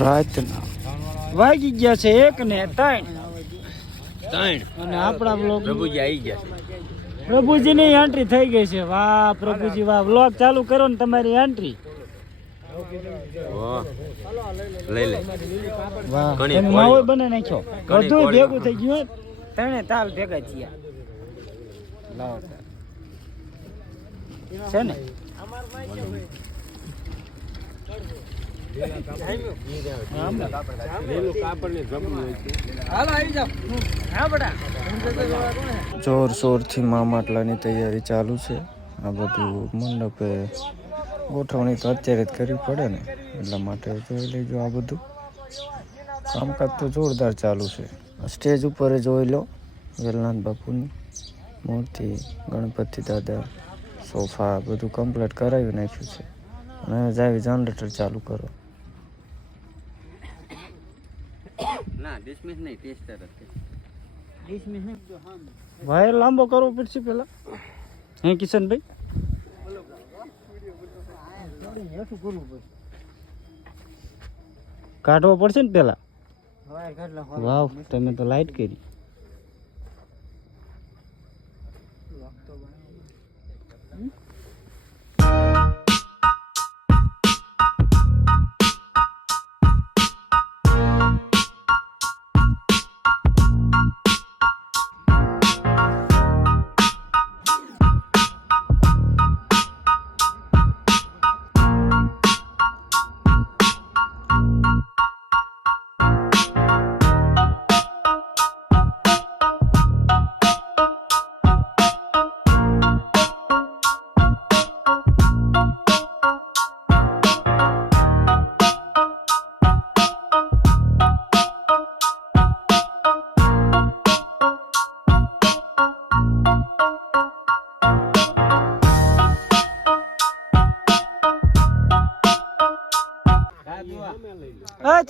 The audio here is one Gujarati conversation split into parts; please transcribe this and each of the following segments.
રાતના વાગી ગયા છે 1 ને 3 અને આપણા બ્લોગ પ્રભુજી આવી ગયા પ્રભુજી ની એન્ટ્રી થઈ ગઈ છે. વાહ પ્રભુજી વાહ, બ્લોગ ચાલુ કરો ને તમારી એન્ટ્રી. લઈ લે વાહ તમે માવો બને નાખ્યો, બધું ભેગું થઈ ગયું. ત્રણે તાલ ભેગા થયા. લાવો છે ને જોર શોરથી મા માટલાની તૈયારી ચાલુ છે. આ બધું મંડપે ગોઠવણી તો અત્યારે જ કરવી પડે ને, એટલા માટે જોઈ લેજો. આ બધું કામકાજ તો જોરદાર ચાલુ છે. સ્ટેજ ઉપર જોઈ લો વેલનાથ બાપુની મૂર્તિ, ગણપતિ દાદા, સોફા બધું કમ્પ્લીટ કરાવી નાખ્યું છે. અને જાવી જનરેટર ચાલુ કરો. ના ડિસમિસ નહીં, ટેસ્ટર હતી. ડિસમિસ નહીં, વાયર લાંબો કરવો પડશે પેલા. હે કિશનભાઈ કાઢવો પડશે ને પેલા. વાવ તમે તો લાઈટ કરી.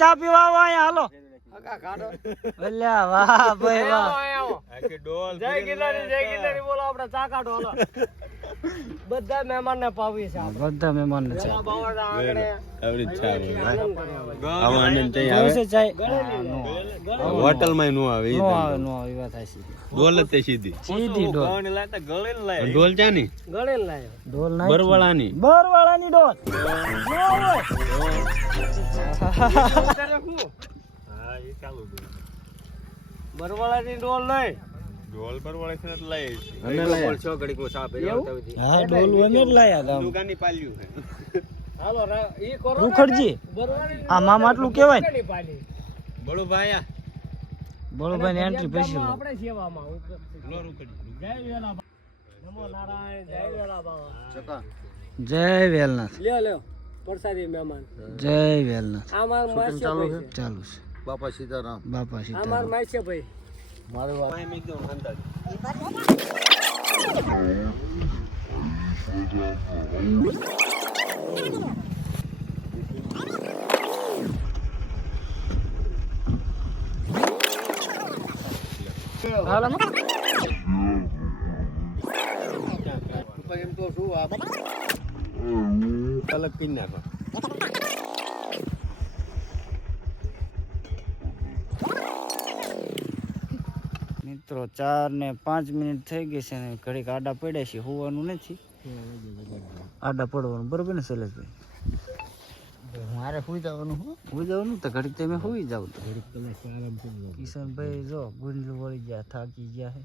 ચા પીવા આવો અહીંયા, હાલો. અલ્યા વાહ ભાઈ વાહ. જય ગિરનારી બોલો. આપણે ચા કાઢો હાલો. બધા મહેમાન ને પાવી છે, બધા મહેમાન ને ચા હોટલ માં નો આવે, નો આવી વાત છે. ડોલ જ સીધી સીધી ડોલ. ડોલ ચાની ગળે લાયો. ડોલ ના બરવાળાની ડોલ. બરવાળાની ડોલ નહીં. ડોલ બરવાળા છે એટલે લઈ અને ડોલ છો ઘડીક નો સાપ હા ડોલ વને લાયા તા દુકાનની પાલ્યું છે. હાલો ઈ કરો રૂખડજી. આ મામા આટલું કહેવાય ને. બળો ભાઈ બળોભાઈ ની એન્ટ્રી પછી આપણે સેવામાં લો રૂખડી. જય વેલા નમો નારાયણ. જય વેલા બાબા. ચકા જય વેલનાથ. લ્યો પરસાદી મહેમાન. જય વેલનાથ. આ માર માસે ચાલુ છે. બાપા સીતારામ. બાપા આ માર સીતારામ. માસે ભાઈ. મારે વાય મે એકદમ અંદાજ. હાલો એમ તો શું આ અલગ પીન નાખો. મિત્રો 4 ને 5 મિનિટ થઈ ગઈ છે ને ઘડીક આડા પડ્યા છે. હોવાનું નથી, આડા પડવાનું બરોબર ને શૈલેષભાઈ? મારે સુઈ જવાનું. હોઈ જવાનું તો ઘડીક તમે હોઈ જાવ તો કિશનભાઈ જો ગુંડલું વળી ગયા, થાકી ગયા છે.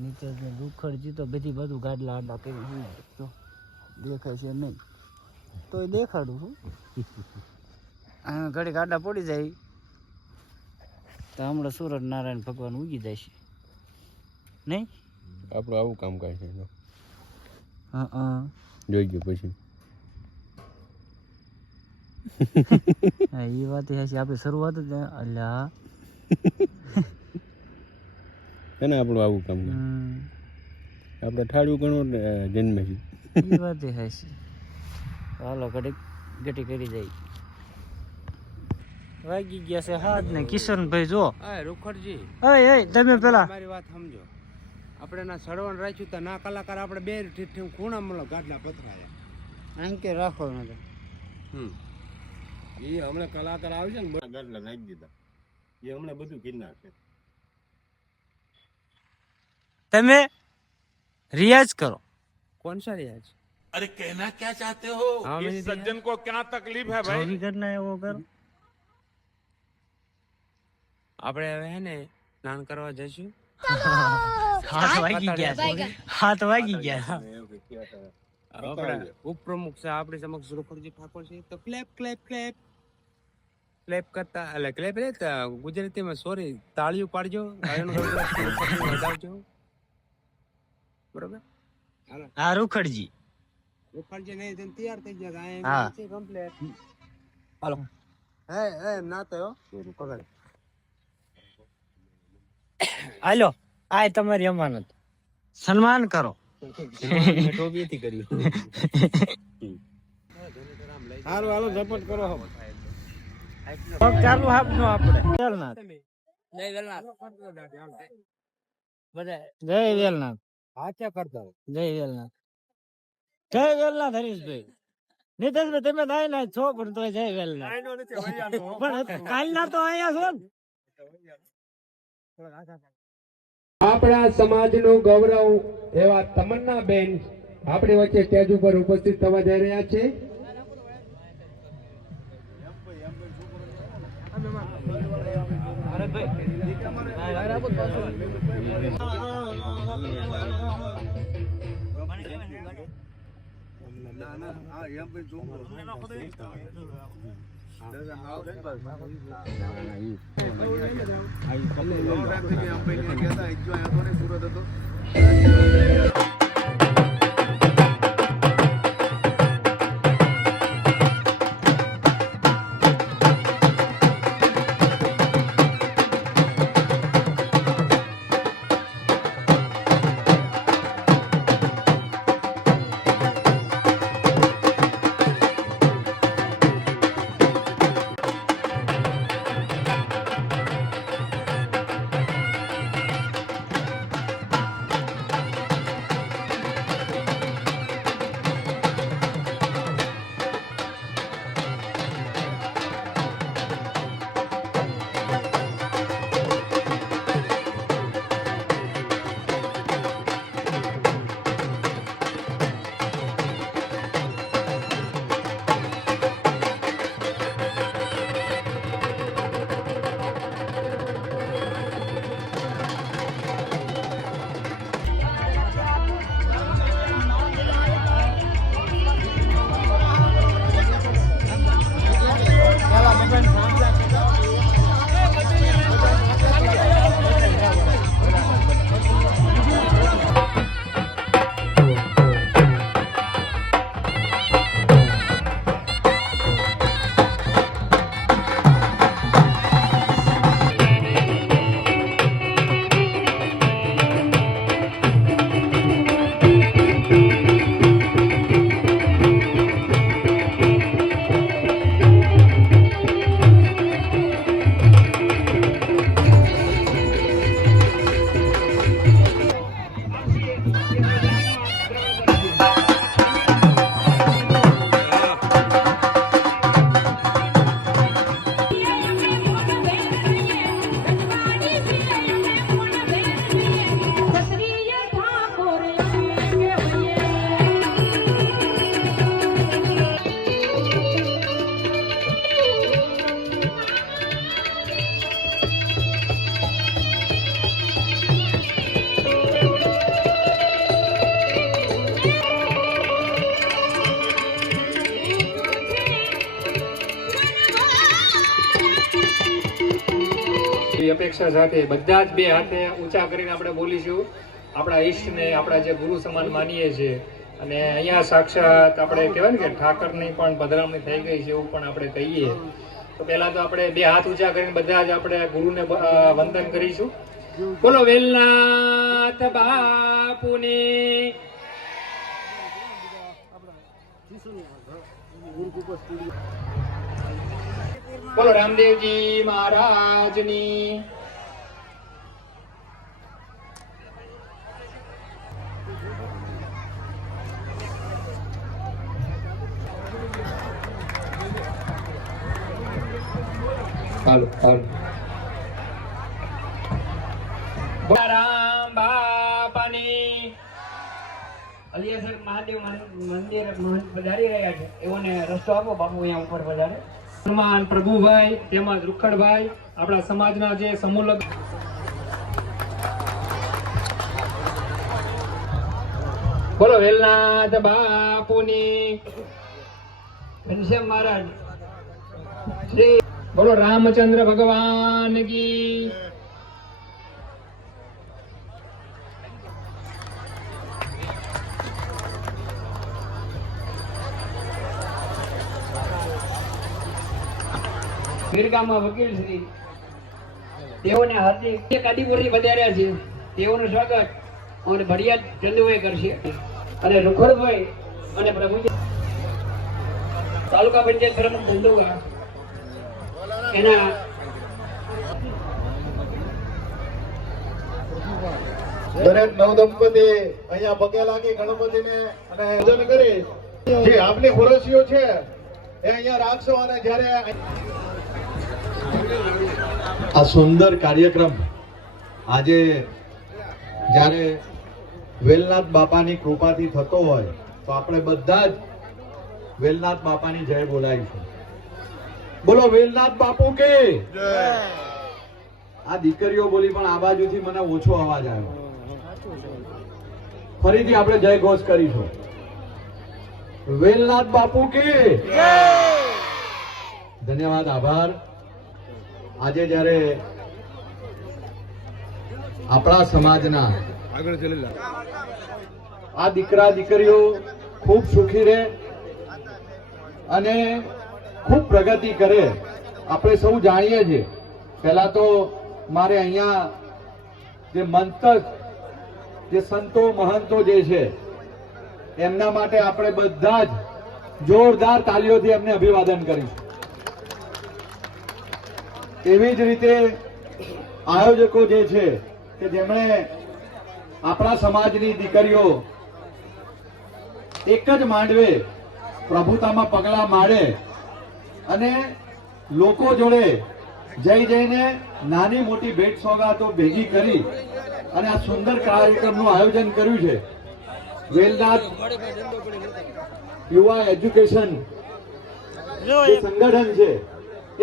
નીચે રૂખડજી તો બધું ગાડલા આડા કરી હોઈ જો દેખાય છે નહીં તો દેખાડું છું. ઘડીક આડા પડી જાય તો હમણાં સૂરજ નારાયણ ભગવાન ઉગી જાય છે નહીં? આપણું આવું કામ કાજ છે. હા જોઈ ગયો પછી હા એ વાત છે. આપણી શરૂઆત જ અલ્યા એને આપણું આવું કામ કાજ આપણે ઠાડું ઘણું જન્મ છે. એ વાત છે. હાલો ઘડીક ગટી કરી જાય. વાગી ગયા છે 7 ને. કિશનભાઈ જો રૂખડજી તમે પેલા મારી વાત સમજો. આપણે ના સડવણ રાખ્યું તો ના કલાકાર આપણે બે ખૂણા મળો ગાડલા પથરાયા. આમ કે રાખો એ હમણાં કલાકાર આવે છે ને ગાટલા નાખી દીધા એ હમણાં બધું કરી નાખે તમે રિયાઝ કરો कौन सा रियाज अरे कहना क्या चाहते हो हाँ, इस सज्जन को क्या तकलीफ है भाई जो भी करना है वो करो આપણે હવે હે ને સ્નાન કરવા જઈશું હાથ વાગી ગયા છે. હાથ વાગી ગયા છે. આપણે ઉપપ્રમુખ છે આપણી સમક્ષ રૂખડજી ઠાકોર છે તો ક્લેપ ક્લેપ ક્લેપ ક્લેપ કરતા એટલે ક્લેપ એટલે ગુજરાતીમાં સોરી તાળીઓ પાડજો વધાવજો બરોબર આ રૂખડજી રૂખડજી નહીં તો તૈયાર થઈ ગયા હા. આ કમ્પ્લીટ હાલો હે ના તો પકડ હાલો આ તમારી અમાનત સન્માન કરો ટોપીથી કર્યું હાલો હાલો ઝપટ કરો પગ ચાલુ આપનો આપણે વેલનાથ જય વેલનાથ હાચા કરતા જય વેલનાથ જય વેલનાથ હરીશભાઈ નીતેશભાઈ તમે થાય ના છો પણ તો જય વેલનાથ પણ કાલના તો અહીંયા છો ને આપણા સમાજનું ગૌરવ એવા તમન્ના બેન આપણી વચ્ચે સ્ટેજ ઉપર ઉપસ્થિત થવા જઈ રહ્યા છે. અપેક્ષા સાથે બધા જ બે હાથે ઊંચા કરીને આપણે બોલીશું આપણા ઈષ્ટને આપણા જે ગુરુ સમાન માનીએ છીએ અને અહીંયા સાક્ષાત આપણે કહેવાય ને કે ઠાકરની પણ પધરામણી થઈ ગઈ છે એવું પણ આપણે કહીએ તો પહેલા તો આપણે બે હાથ ઊંચા કરીને બધા જ આપણે ગુરુને વંદન કરીશું. બોલો વેલનાથ બાપુની બોલો રામદેવજી મહારાજની હાલો હાલો. રામ બાપાની અલિયાસર મહાદેવ મંદિર મહંત પધારી રહ્યા છે, એઓને રસ્તો આપો બાપુ અહીંયા ઉપર પધારે. હનુમાન પ્રભુભાઈ તેમજ રૂખડભાઈ આપણા સમાજના જે સમૂહ બોલો વેલનાથ બાપુની ઘનશ્યામ મહારાજ શ્રી બોલો રામચંદ્ર ભગવાન કી. વીરગામમાં વકીલ શ્રી તેઓને હાર્દિક આદિપુરથી પધાર્યા છે, તેઓનું સ્વાગત અને ભડિયાદ ચંદુભાઈ કરશે અને રૂખડભાઈ અને પ્રભુજી તાલુકા પંચાયત પ્રમુખ ધંધુકા એના દરેક નવદંપતિ અહીંયા પગે લાગી ગણપતિને અને પૂજન કરી જે આપની ખુરશીઓ છે એ અહીંયા રાખશો. અને જ્યારે આ સુંદર કાર્યક્રમ આજે જ્યારે વેલનાથ બાપાની કૃપાથી થતો હોય તો આપણે બધા જ વેલનાથ બાપાની જય બોલાવીશું. બોલો વેલનાથ બાપુ કે આ દીકરીઓ બોલી પણ આ બાજુથી મને ઓછો અવાજ આવ્યો. ફરીથી આપણે જય ઘોષ કરીશું. વેલનાથ બાપુ કે ધન્યવાદ, આભાર. આજે જ્યારે આપણા સમાજના આ દીકરા દીકરીઓ ખૂબ સુખી રહે અને ખૂબ પ્રગતિ કરે, આપણે સૌ જાણીએ છીએ. પહેલા તો મારે અહીંયા જે મંતક જે સંતો મહંતો જે છે એમના માટે આપણે બધા જ જોરદાર તાલીઓથી એમને અભિવાદન કરીશું. એવી જ રીતે આયોજકો જે છે કે જેમણે આપણા સમાજની દીકરીઓ એક જ માંડવે પ્રભુતામાં પગલા માંડે અને લોકો જોડે જઈને નાની મોટી ભેટ સોગાતો ભેગી કરી અને આ સુંદર કાર્યક્રમનું આયોજન કર્યું છે. વેલનાથ યુવા એજ્યુકેશન જે સંગઠન છે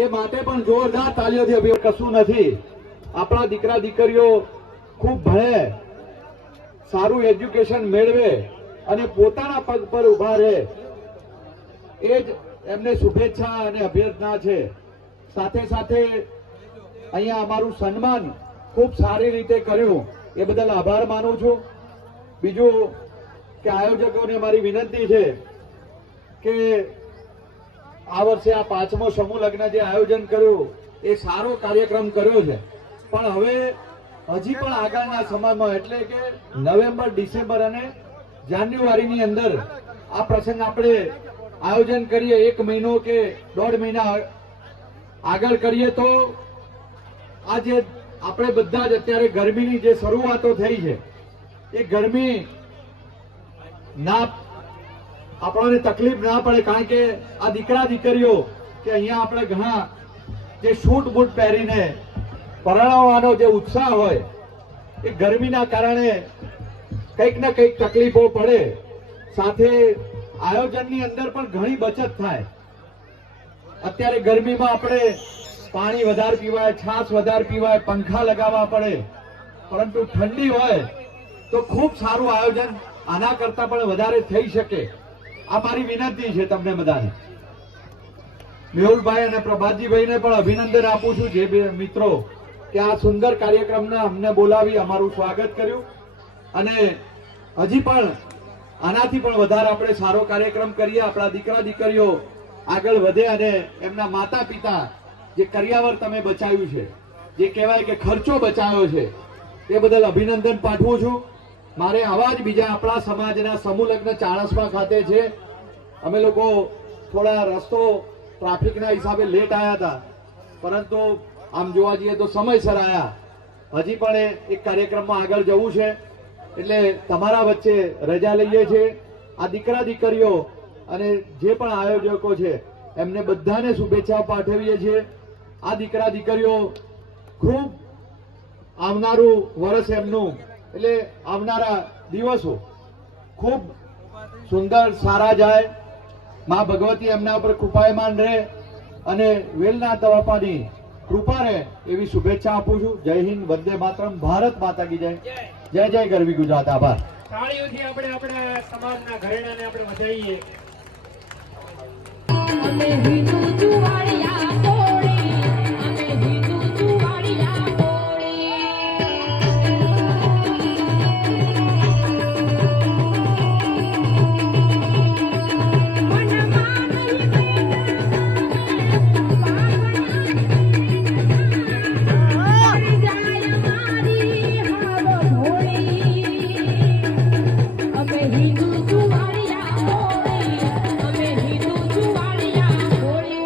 એ માટે પણ જોરદાર તાલીઓથી અભિવાદન. કશું નથી, આપણા દીકરા દીકરીઓ ખૂબ ભણે, સારું એજ્યુકેશન મેળવે અને પોતાના પગ પર ઉભા રહે, એ જ એમને શુભેચ્છા અને અભ્યર્થના છે. સાથે સાથે અહીંયા અમારું સન્માન ખૂબ સારી રીતે કર્યું, એ બદલ આભાર માનું છું. બીજું કે આયોજકોને મારી વિનંતી છે કે આ વર્ષે આ 5મો સમૂહ લગ્ન જે આયોજન કર્યું એ સારો કાર્યક્રમ કર્યો છે, પણ હવે હજી પણ આગળના સમયમાં એટલે કે નવેમ્બર, ડિસેમ્બર અને જાન્યુઆરીની અંદર આ પ્રસંગ આપણે આયોજન કરીએ, 1 મહિનો કે 1.5 મહિના આગળ કરીએ તો આ જે આપણે બધા જ અત્યારે ગરમીની જે શરૂઆતો થઈ છે એ ગરમી ના આપણને તકલીફ ના પડે, કારણ કે આ દીકરા દીકરીઓ કે અહીંયા આપણે ઘણા જે શૂટ બૂટ પહેરીને પરણાવવાનો જે ઉત્સાહ હોય એ ગરમીના કારણે કંઈક ને કંઈક તકલીફો પડે. સાથે આયોજનની અંદર પણ ઘણી બચત થાય. અત્યારે ગરમીમાં આપણે પાણી વધારે પીવાય, છાશ વધારે પીવાય, પંખા લગાવવા પડે, પરંતુ ઠંડી હોય તો ખૂબ સારું આયોજન આના કરતા પણ વધારે થઈ શકે. આ મારી વિનંતી છે તમને બધાને. મેહુલભાઈ અને પ્રભાતજીભાઈને પણ અભિનંદન આપું છું, જે બે મિત્રો કે આ સુંદર કાર્યક્રમને અમને બોલાવી અમારું સ્વાગત કર્યું અને હજી પણ આનાથી પણ વધારે આપણે સારો કાર્યક્રમ કરીએ, આપણા દીકરા દીકરીઓ આગળ વધે અને એમના માતા પિતા જે કરિયાવર તમે બચાવ્યું છે, જે કહેવાય કે ખર્ચો બચાવ્યો છે, એ બદલ અભિનંદન પાઠવું છું. મારે આવા જ બીજા આપણા સમાજના સમૂહ લગ્ન ચાણસ્મા ખાતે છે. અમે લોકો થોડા રસ્તો ટ્રાફિકના હિસાબે લેટ આવ્યા હતા, પરંતુ આમ જોવા જઈએ તો સમયસર આવ્યા. હજી પણ એક કાર્યક્રમમાં આગળ જવું છે, એટલે તમારા વચ્ચે રજા લઈએ છીએ. આ દીકરા દીકરીઓ અને જે પણ આયોજકો છે એમને બધાને શુભેચ્છાઓ પાઠવીએ છીએ. આ દીકરા દીકરીઓ ખૂબ આવનારું વર્ષ એમનું એટલે આવનારા દિવસો ખૂબ સુંદર સારા જાય. મા ભગવતી એમના ઉપર કૃપાયમાન રહે અને વેલના તવાપાની કૃપા રહે એવી શુભેચ્છા આપું છું. જય હિન્દ, વંદે માતરમ, ભારત માતા કી જય. જય જય ગરવી ગુજરાત. આભાર. તાળીઓથી આપણે આપણા સમાજના ઘરેણાને આપણે વધાવીએ. અમે હિન્દુ જુવાળિયા કોળી, અમે હિન્દુ જુવાળિયા કોળી. મનમાં નહીં બેઠા જાય મારી હાવ ભોળી. અમે હિન્દુ જુવાળિયા કોળી, અમે હિન્દુ જુવાળિયા કોળી.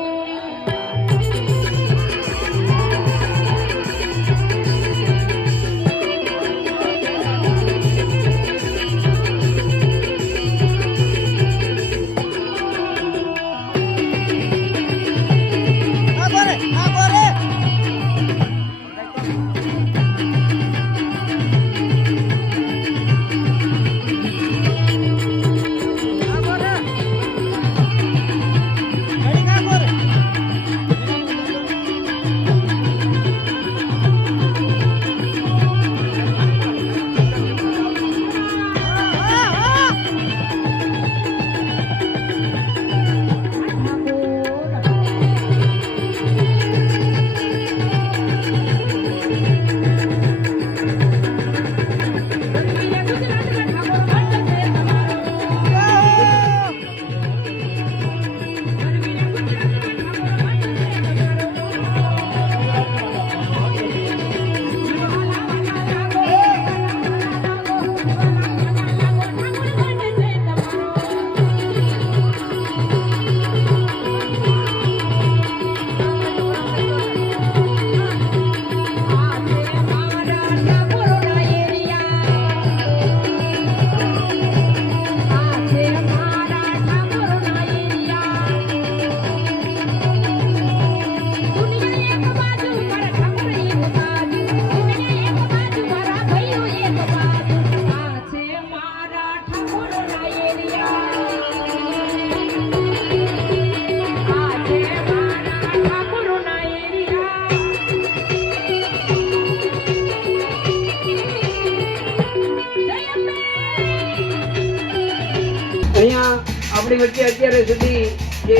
અહીંયા આપણી વચ્ચે અત્યારે સુધી જે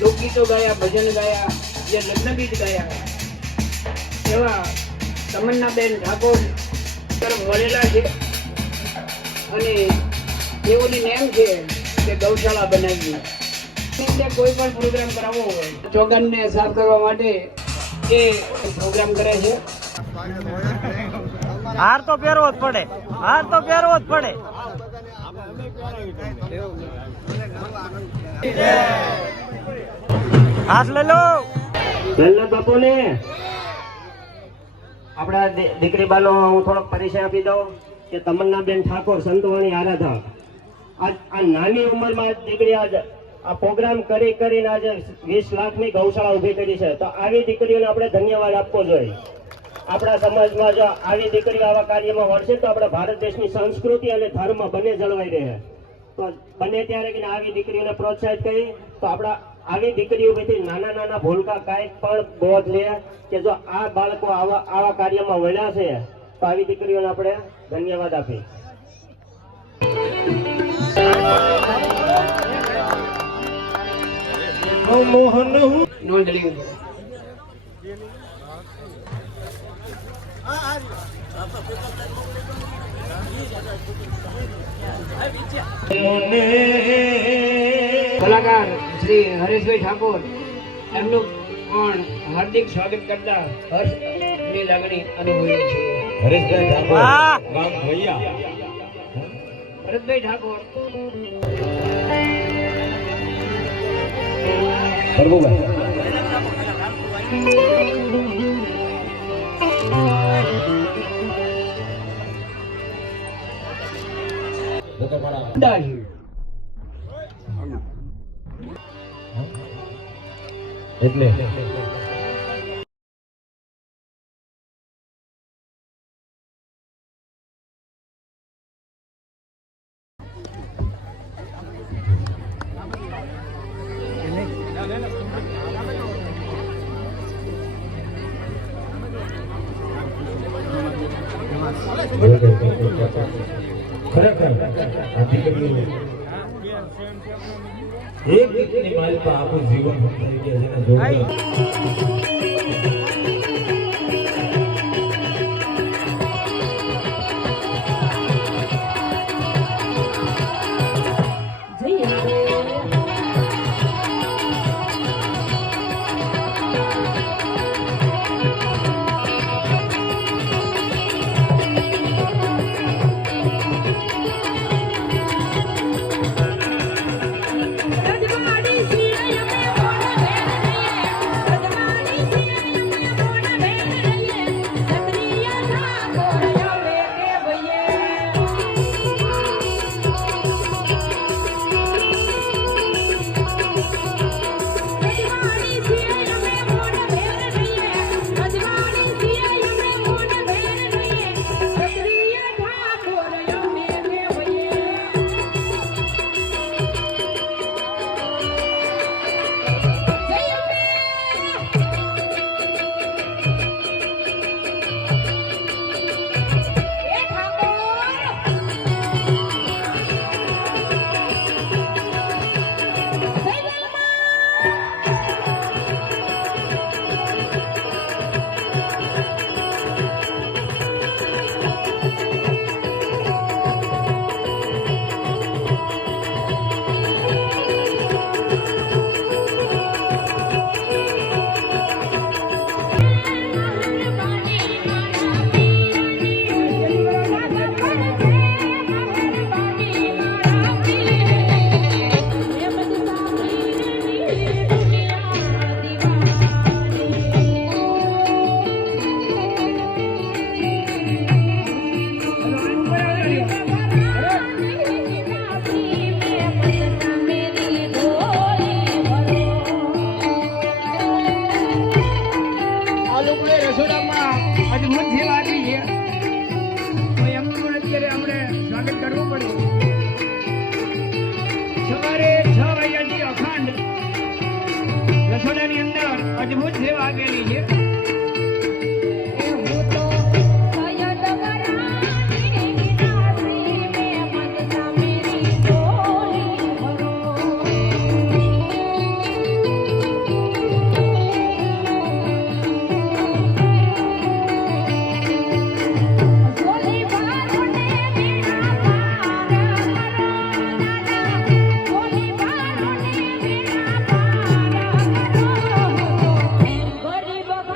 લોકગીતો ગાયા, ભજન ગાયા, જે લગ્ન ગીત ગાયા એવા તમન્નાબેન ઠાકોર તરફ વળેલા છે અને એઓની નેમ છે કે ગૌશાળા બનાવવી. કોઈ પણ પ્રોગ્રામ કરાવવો હોય ચોગાનને સાફ કરવા માટે એ પ્રોગ્રામ કરે છે. હાર તો પહેરવો જ પડે, હાર તો પહેરવો જ પડે. હાથ લઈ લો જલ્લત બાપુને. આપણા દીકરી બાનો હું થોડોક પરિચય આપી દઉં કે તમન્નાબેન ઠાકોર, સંતવાણી આરાધક. આ નાની ઉંમરમાં દીકરી આ પ્રોગ્રામ કરીને આજે 20 લાખની ગૌશાળા ઉભી કરી છે. તો આવી દીકરીઓને આપણે ધન્યવાદ આપવો જોઈએ. આપણા સમાજમાં જો આવી દીકરીઓ આવા કાર્યમાં વળશે તો આપણા ભારત દેશની સંસ્કૃતિ અને ધર્મ બંને જળવાઈ રહે. તો બને ત્યારે કે આવી દીકરીઓને પ્રોત્સાહિત કરી તો આપણા આવી દીકરીઓ પછી નાના નાના ભૂલકા કાંઈક પણ બોધ લે કે જો આ બાળકો આવા કાર્યમાં વળ્યા છે તો આવી દીકરીઓને આપણે ધન્યવાદ આપીએ. નોંધ લેવી. કલાકાર શ્રી હરેશભાઈ ઠાકોર એમનું પણ હાર્દિક સ્વાગત કરતા હર્ષની લાગણી અનુભવી છે. હરેશભાઈ ઠાકોર, ગામ ભૈયા. ભરતભાઈ ઠાકોર, એટલે ખરેખર આ દીકરીઓ એક દીકરીની મારી પર આખું જીવન થઈ ગયા છે રસોડાની અંદર અદભુત સેવા આપેલી છે. ગરીબ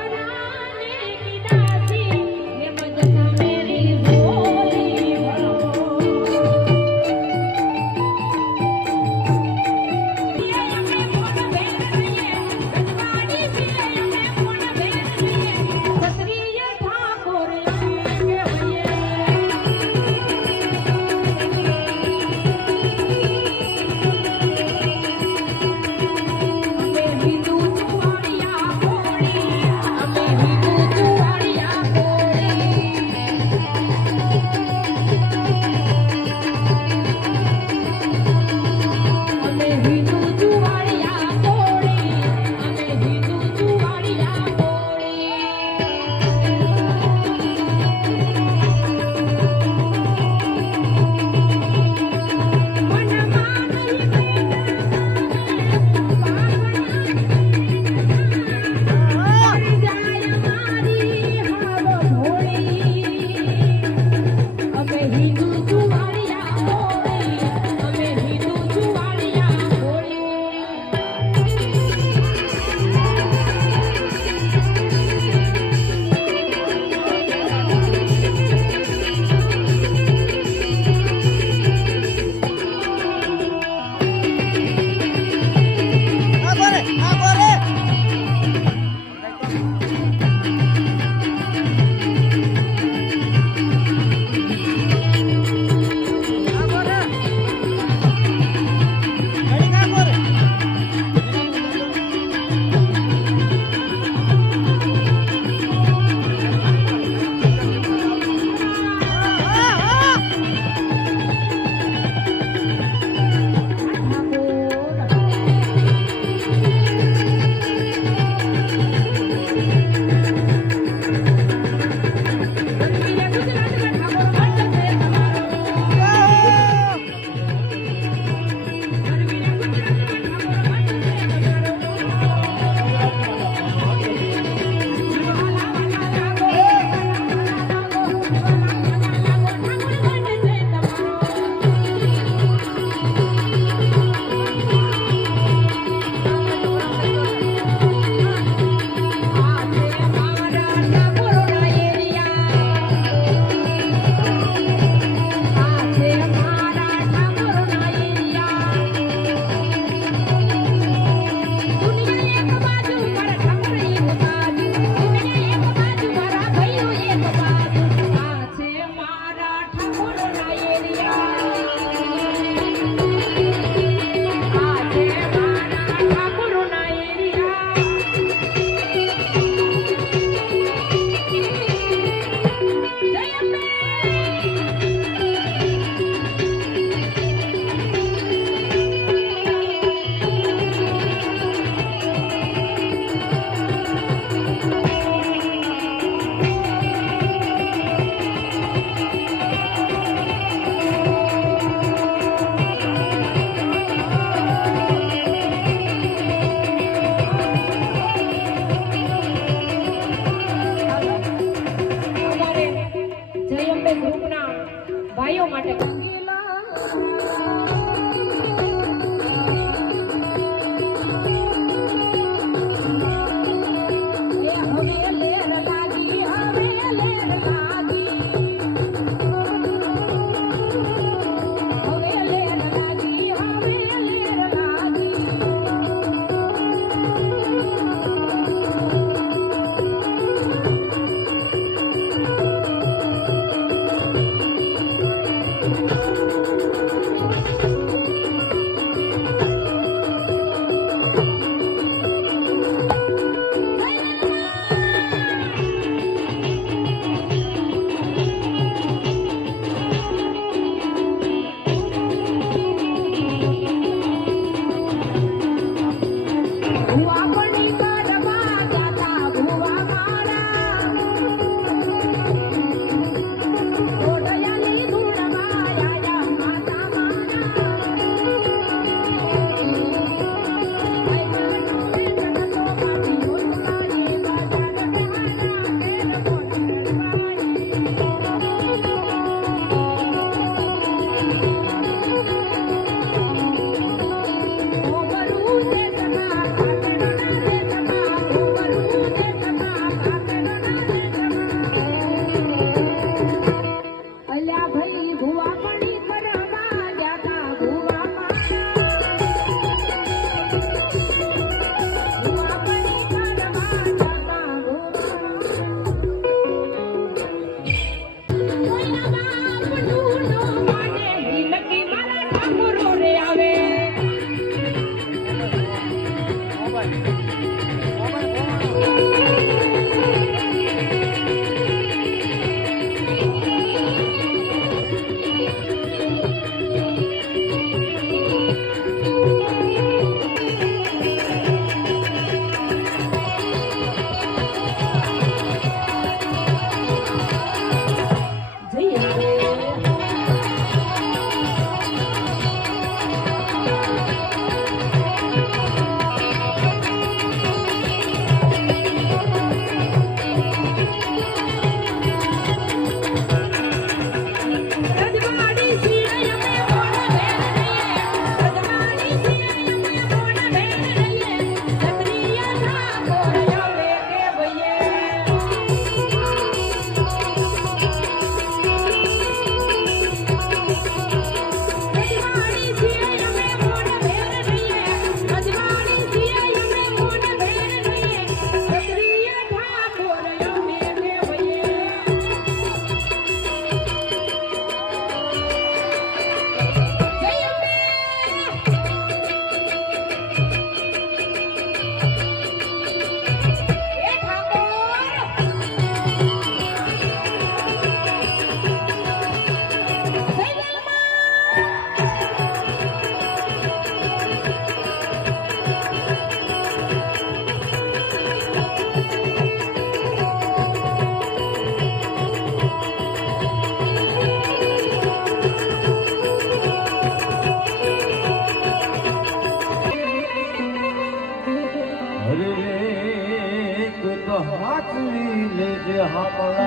હાથવી લેજે હામળા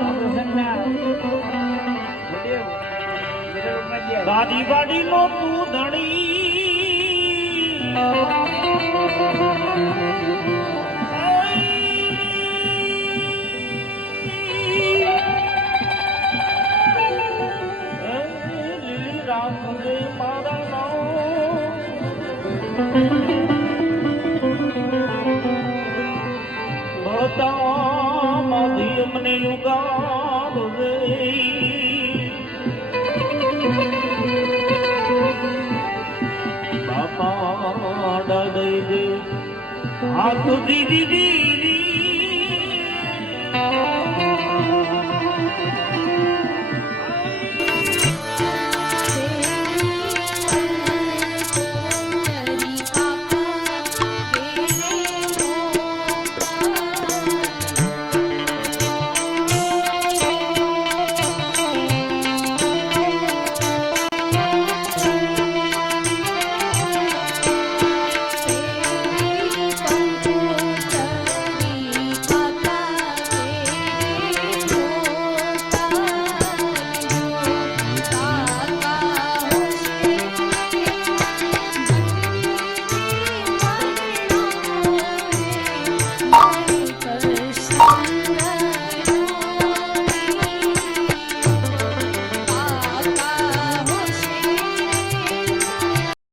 આપણું સંજ્ઞા દાદી વાડી નો તું ધણી લીલી રામ દે મારા નામ માધી મને યુગાદ રે બાપા દઈ દે હાથ દીદી દીદી